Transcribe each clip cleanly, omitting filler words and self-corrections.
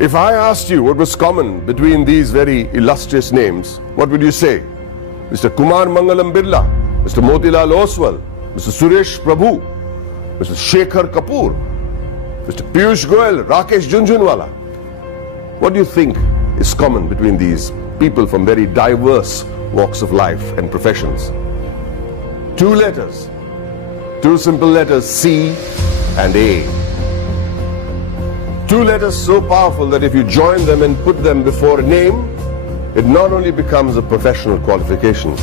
If I asked you what was common between these very illustrious names, what would you say? Mr. Kumar Mangalam Birla, Mr. Motilal Oswal, Mr. Suresh Prabhu, Mr. Shekhar Kapoor, Mr. Piyush Goyal, Rakesh Jhunjhunwala. What do you think is common between these people from very diverse walks of life and professions? Two letters, two simple letters, C and A. Two letters so powerful that if you join them and put them before a name, it not only becomes a professional qualification,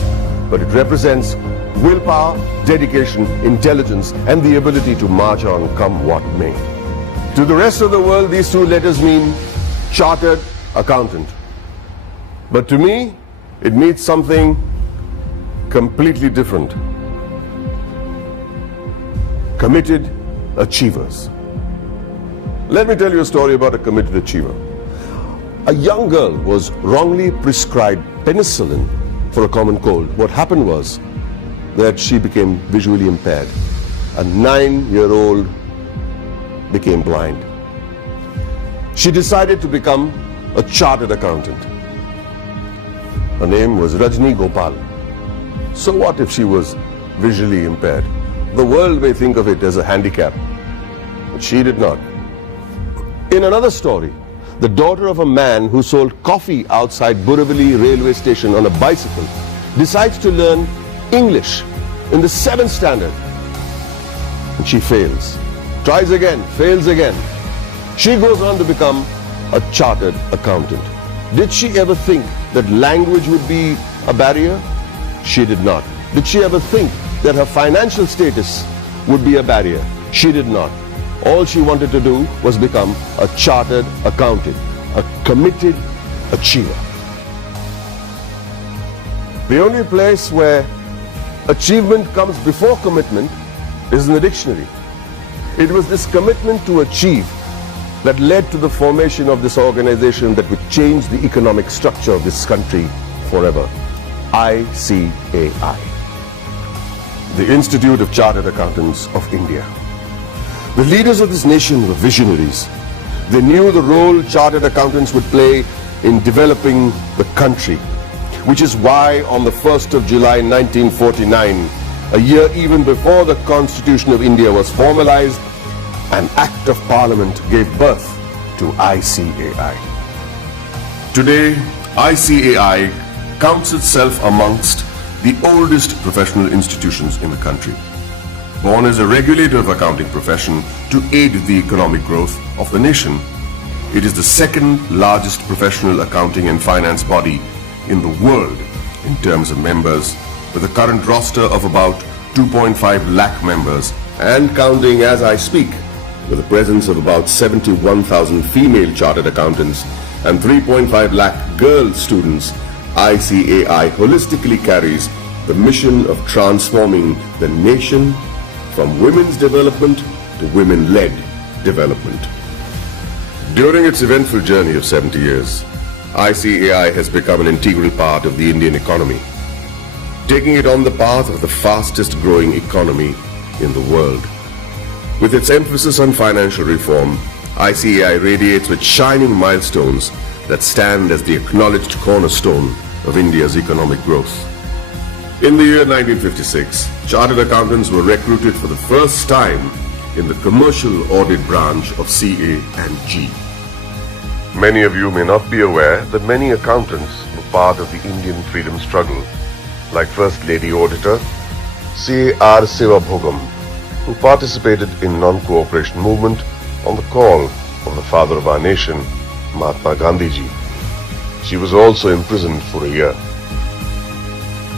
but it represents willpower, dedication, intelligence, and the ability to march on come what may. To the rest of the world, these two letters mean chartered accountant. But to me, it means something completely different. Committed achievers. Let me tell you a story about a committed achiever. A young girl was wrongly prescribed penicillin for a common cold. What happened was that she became visually impaired. A 9-year-old became blind. She decided to become a chartered accountant. Her name was Rajni Gopal. So what if she was visually impaired? The world may think of it as a handicap, but she did not. In another story, the daughter of a man who sold coffee outside Borivali railway station on a bicycle decides to learn English in the 7th standard. And she fails. Tries again, fails again. She goes on to become a chartered accountant. Did she ever think that language would be a barrier? She did not. Did she ever think that her financial status would be a barrier? She did not. All she wanted to do was become a chartered accountant, a committed achiever. The only place where achievement comes before commitment is in the dictionary. It was this commitment to achieve that led to the formation of this organization that would change the economic structure of this country forever. ICAI, the Institute of Chartered Accountants of India. The leaders of this nation were visionaries. They knew the role chartered accountants would play in developing the country, which is why on the 1st of July 1949, a year even before the Constitution of India was formalized, an Act of Parliament gave birth to ICAI. Today, ICAI counts itself amongst the oldest professional institutions in the country. Born as a regulator of accounting profession to aid the economic growth of the nation, it is the second largest professional accounting and finance body in the world in terms of members, with a current roster of about 2.5 lakh members and counting as I speak, with a presence of about 71,000 female chartered accountants and 3.5 lakh girl students. ICAI holistically carries the mission of transforming the nation from women's development to women-led development. During its eventful journey of 70 years, ICAI has become an integral part of the Indian economy, taking it on the path of the fastest growing economy in the world. With its emphasis on financial reform, ICAI radiates with shining milestones that stand as the acknowledged cornerstone of India's economic growth. In the year 1956, chartered accountants were recruited for the first time in the commercial audit branch of CA and G. Many of you may not be aware that many accountants were part of the Indian freedom struggle, like First Lady Auditor CA Bhogam, who participated in non-cooperation movement on the call of the father of our nation, Mahatma Gandhi ji. She was also imprisoned for a year.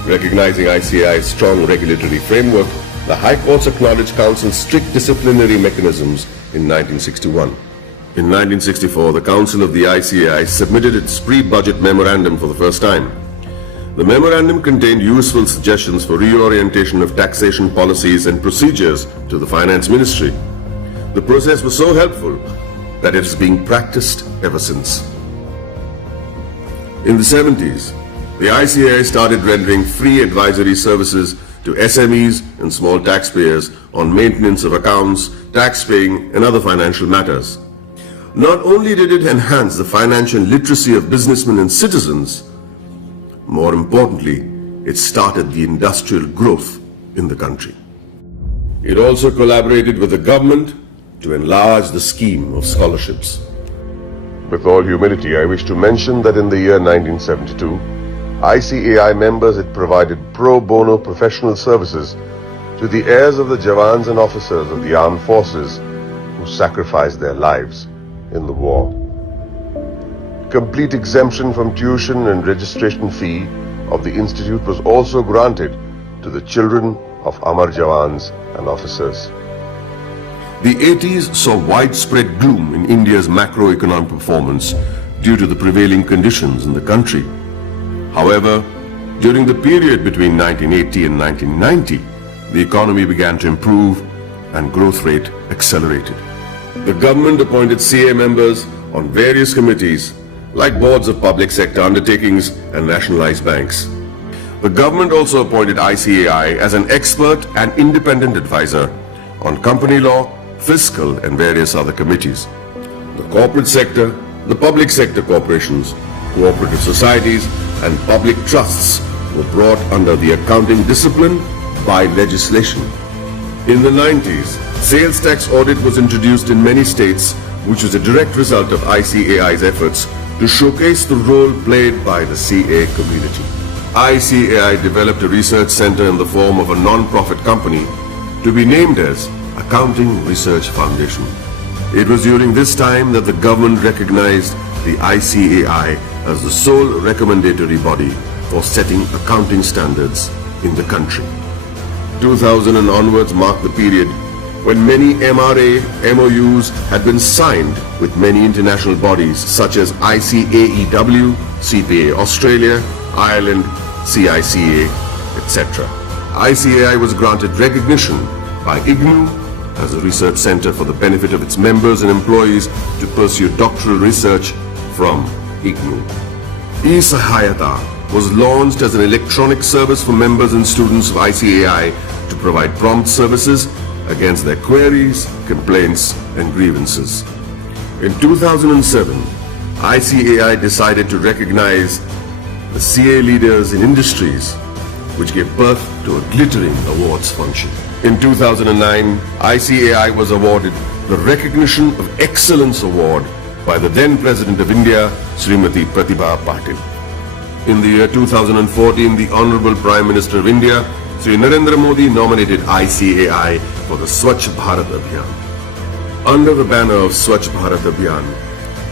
Recognizing ICAI's strong regulatory framework, the High Courts acknowledged Council's strict disciplinary mechanisms in 1961. In 1964, the Council of the ICAI submitted its pre-budget memorandum for the first time. The memorandum contained useful suggestions for reorientation of taxation policies and procedures to the Finance Ministry. The process was so helpful that it is being practiced ever since. In the 70s, the ICAI started rendering free advisory services to SMEs and small taxpayers on maintenance of accounts, tax paying, and other financial matters. Not only did it enhance the financial literacy of businessmen and citizens, more importantly, it started the industrial growth in the country. It also collaborated with the government to enlarge the scheme of scholarships. With all humility, I wish to mention that in the year 1972, ICAI members had provided pro bono professional services to the heirs of the Jawans and officers of the armed forces who sacrificed their lives in the war. Complete exemption from tuition and registration fee of the institute was also granted to the children of Amar Jawans and officers. The 80s saw widespread gloom in India's macroeconomic performance due to the prevailing conditions in the country. However, during the period between 1980 and 1990, the economy began to improve and growth rate accelerated. The government appointed CA members on various committees like boards of public sector undertakings and nationalized banks. The government also appointed ICAI as an expert and independent advisor on company law, fiscal and various other committees. The corporate sector, the public sector corporations, cooperative societies and public trusts were brought under the accounting discipline by legislation. In the 90s, sales tax audit was introduced in many states, which was a direct result of ICAI's efforts to showcase the role played by the CA community. ICAI developed a research center in the form of a non-profit company to be named as Accounting Research Foundation. It was during this time that the government recognized the ICAI as the sole recommendatory body for setting accounting standards in the country. 2000 and onwards marked the period when many MRA MOUs had been signed with many international bodies such as ICAEW, CPA Australia, Ireland, CICA, etc. ICAI was granted recognition by IGNU as a research center for the benefit of its members and employees to pursue doctoral research from IGNU. eSahayata was launched as an electronic service for members and students of ICAI to provide prompt services against their queries, complaints and grievances. In 2007, ICAI decided to recognize the CA leaders in industries, which gave birth to a glittering awards function. In 2009, ICAI was awarded the Recognition of Excellence Award by the then President of India, Srimati Pratibha Patil. In the year 2014, the Honorable Prime Minister of India, Sri Narendra Modi, nominated ICAI for the Swachh Bharat Abhiyan. Under the banner of Swachh Bharat Abhiyan,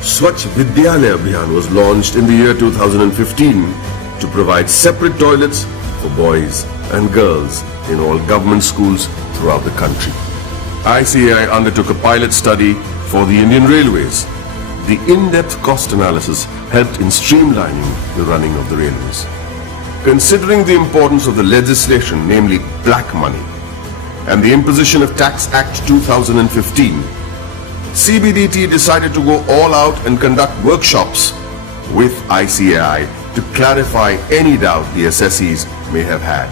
Swachh Vidyalaya Abhiyan was launched in the year 2015 to provide separate toilets for boys and girls in all government schools throughout the country. ICAI undertook a pilot study for the Indian Railways. The in-depth cost analysis helped in streamlining the running of the railways. Considering the importance of the legislation, namely black money, and the imposition of Tax Act 2015, CBDT decided to go all out and conduct workshops with ICAI to clarify any doubt the assessees may have had.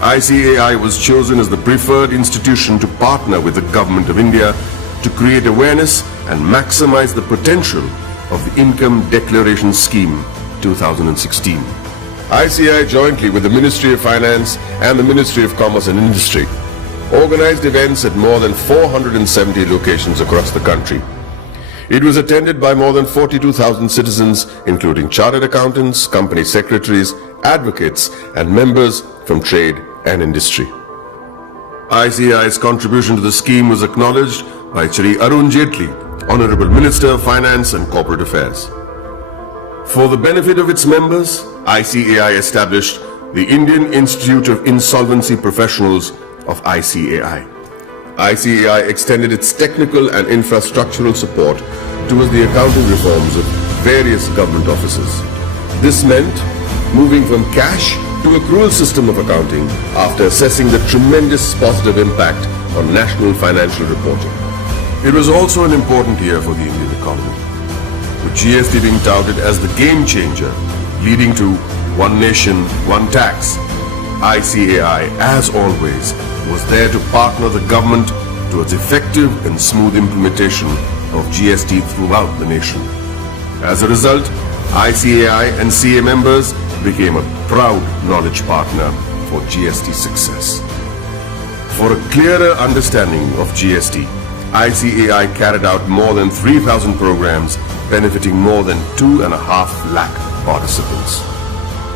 ICAI was chosen as the preferred institution to partner with the Government of India to create awareness and maximize the potential of the Income Declaration Scheme 2016. ICAI, jointly with the Ministry of Finance and the Ministry of Commerce and Industry, organized events at more than 470 locations across the country. It was attended by more than 42,000 citizens, including chartered accountants, company secretaries, advocates, and members from trade and industry. ICAI's contribution to the scheme was acknowledged by Shri Arun Jaitley, Honorable Minister of Finance and Corporate Affairs. For the benefit of its members, ICAI established the Indian Institute of Insolvency Professionals of ICAI. ICAI extended its technical and infrastructural support towards the accounting reforms of various government offices. This meant moving from cash to accrual system of accounting after assessing the tremendous positive impact on national financial reporting. It was also an important year for the Indian economy, with GST being touted as the game changer, leading to one nation, one tax. ICAI, as always, was there to partner the government towards effective and smooth implementation of GST throughout the nation. As a result, ICAI and CA members became a proud knowledge partner for GST success. For a clearer understanding of GST, ICAI carried out more than 3,000 programs benefiting more than 2.5 lakh participants.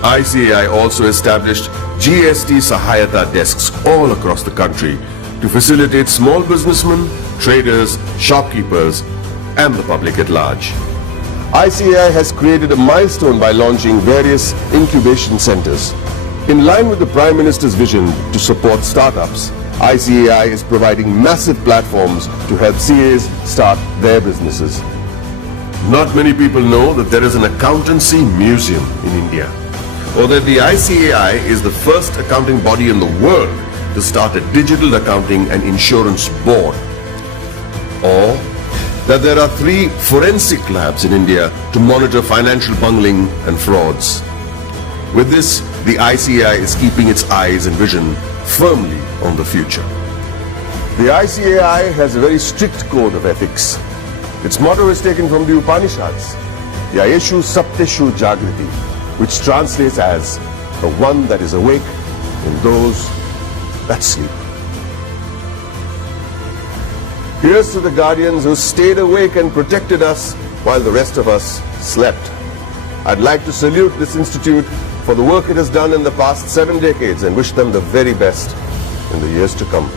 ICAI also established GST Sahayata desks all across the country to facilitate small businessmen, traders, shopkeepers, and the public at large. ICAI has created a milestone by launching various incubation centers. In line with the Prime Minister's vision to support startups, ICAI is providing massive platforms to help CAs start their businesses. Not many people know that there is an accountancy museum in India, or that the ICAI is the first accounting body in the world to start a digital accounting and insurance board, or that there are 3 forensic labs in India to monitor financial bungling and frauds. With this, the ICAI is keeping its eyes and vision firmly on the future. The ICAI has a very strict code of ethics. Its motto is taken from the Upanishads, Yayeshu Sapteshu Jagriti, which translates as the one that is awake in those that sleep. Here's to the guardians who stayed awake and protected us while the rest of us slept. I'd like to salute this institute for the work it has done in the past 7 decades and wish them the very best in the years to come.